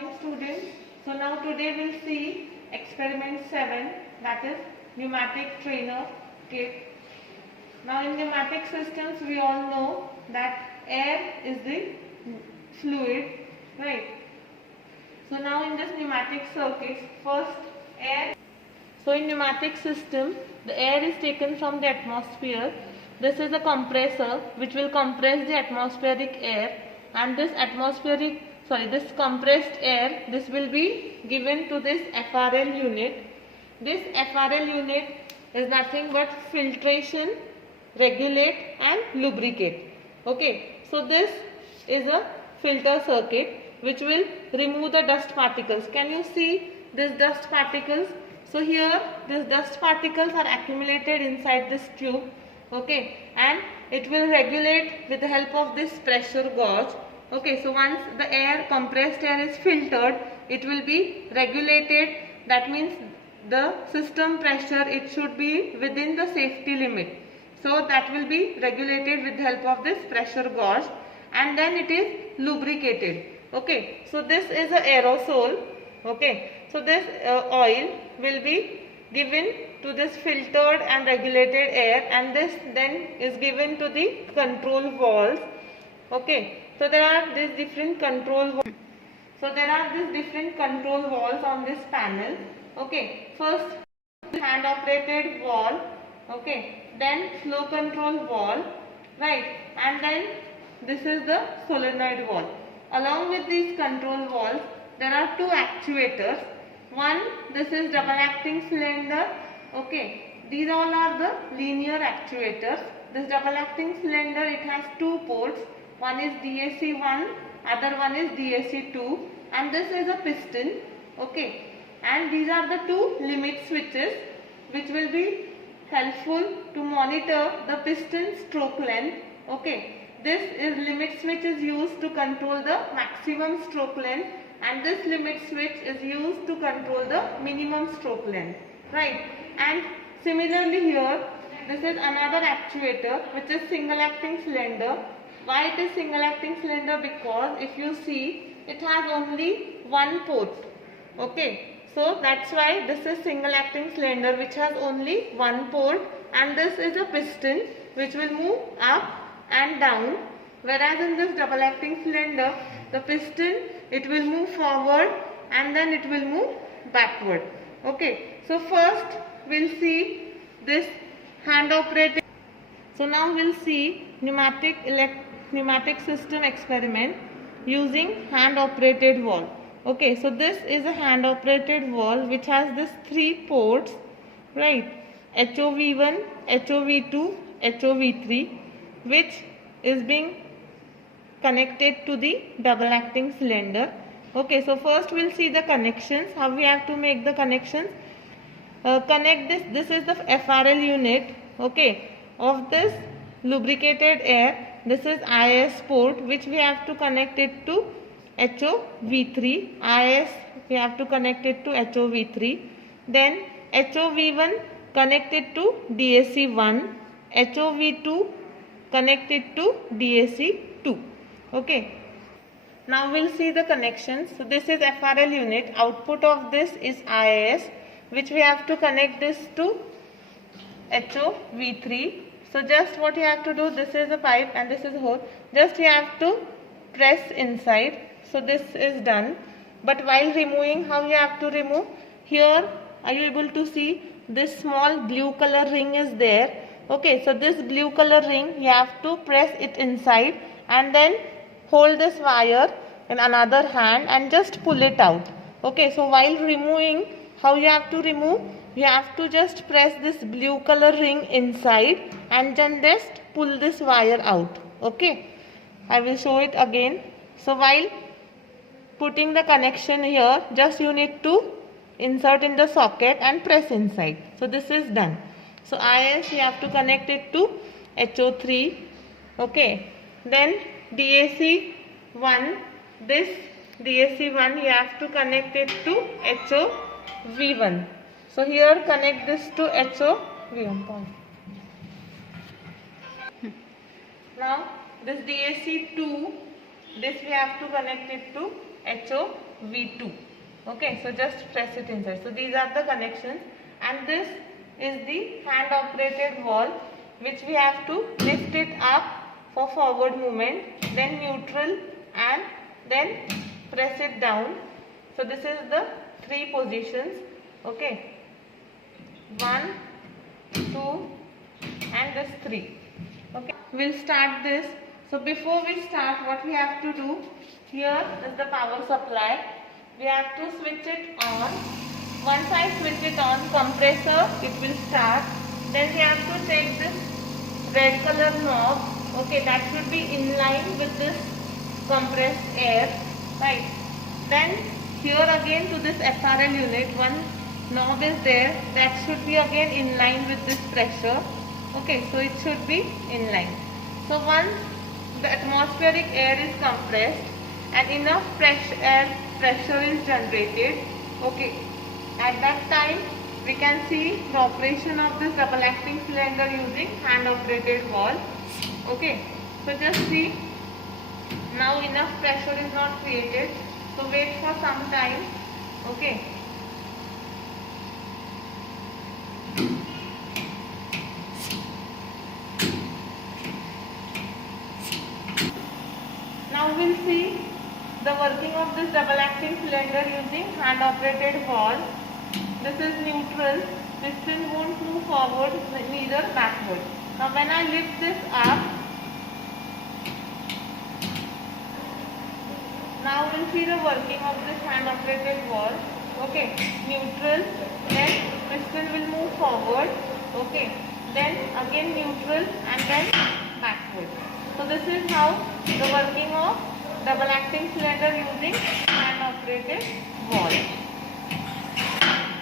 morning students. So now today we'll see experiment 7, that is pneumatic trainer kit. Now in pneumatic systems we all know that air is the fluid, right? So now in this pneumatic circuit, first air. So in pneumatic system, the air is taken from the atmosphere. This is a compressor which will compress the atmospheric air, and this compressed air, this will be given to this FRL unit. This FRL unit is nothing but filtration, regulate and lubricate. Okay, so this is a filter circuit which will remove the dust particles. Can you see these dust particles? So here these dust particles are accumulated inside this tube, okay, and it will regulate with the help of this pressure gauge. Okay, so once the compressed air is filtered, it will be regulated. That means the system pressure, it should be within the safety limit. So that will be regulated with the help of this pressure gauge, and then it is lubricated. Okay, so this is an aerosol. Okay, so this oil will be given to this filtered and regulated air, and this then is given to the control valves. Okay, so there are these different control valves. So there are these different control valves on this panel. Okay, first hand operated valve. Okay, then flow control valve, right, and then this is the solenoid valve. Along with these control valves, there are two actuators. One, this is double acting cylinder. Okay, these all are the linear actuators. This double acting cylinder, it has two ports. One is DAC1, other one is DAC2, and this is a piston. Okay, and these are the two limit switches which will be helpful to monitor the piston stroke length. Okay, this is limit switch is used to control the maximum stroke length, and this limit switch is used to control the minimum stroke length, right? And similarly here, this is another actuator which is single acting cylinder. Why it is single acting cylinder? Because if you see, it has only one port. Okay, so that's why this is single acting cylinder which has only one port, and this is a piston which will move up and down, whereas in this double acting cylinder, the piston, it will move forward and then it will move backward. Okay, so first we'll see this hand operated. So now we'll see pneumatic system experiment using hand operated valve. Okay, so this is a hand operated valve which has this three ports, right? HOV1, HOV2, HOV3, which is being connected to the double acting cylinder. Okay, so first we'll see the connections, how we have to make the connections. Connect this is the FRL unit, okay, of this lubricated air. This is IS port which we have to connect it to HOV3. IS we have to connect it to HOV3. Then HOV1 connected to DAC1, HOV2 connected to DAC2. Okay, now we'll see the connections. So this is FRL unit. Output of this is IS, which we have to connect this to HOV3. So just what you have to do, this is a pipe and this is a hose. Just you have to press inside. So this is done. But while removing, how you have to remove? Here, are you able to see this small blue color ring is there? Okay, so this blue color ring, you have to press it inside and then hold this wire in another hand and just pull it out. Okay, so while removing, how you have to remove? You have to just press this blue color ring inside and then just pull this wire out. Okay, I will show it again. So while putting the connection here, just you need to insert in the socket and press inside. So this is done. So IS, you have to connect it to HO3. Okay, then DAC1, this DAC1 you have to connect it to HOV1. So here connect this to HOV1. Now this DAC2, this we have to connect it to HOV2. Okay, so just press it inside. So these are the connections, and this is the hand operated valve which we have to lift it up for forward movement, then neutral, and then press it down. So this is the 3 positions. Okay, 1, 2 and this 3. Okay, we'll start this. So before we start, what we have to do, here is the power supply. We have to switch it on. Once I switch it on, compressor, it will start. Then we have to take this red color knob. Okay, that should be in line with this compressed air, right? Then here again to this FRL unit, one knob is there, that should be again in line with this pressure. Okay, so it should be in line. So once the atmospheric air is compressed and enough pressure is generated, okay, at that time we can see the operation of this double acting cylinder using hand operated valve. Okay, so just see, now enough pressure is not created, so wait for some time. Okay, now we'll see the working of this double acting cylinder using hand operated valve. This is neutral, piston won't move forward neither backward. Now when I lift this up, now we'll see the working of this hand operated valve. Okay, neutral, then piston will move forward. Okay, then again neutral and then backward. So this is how the working of double acting cylinder using hand operated valve.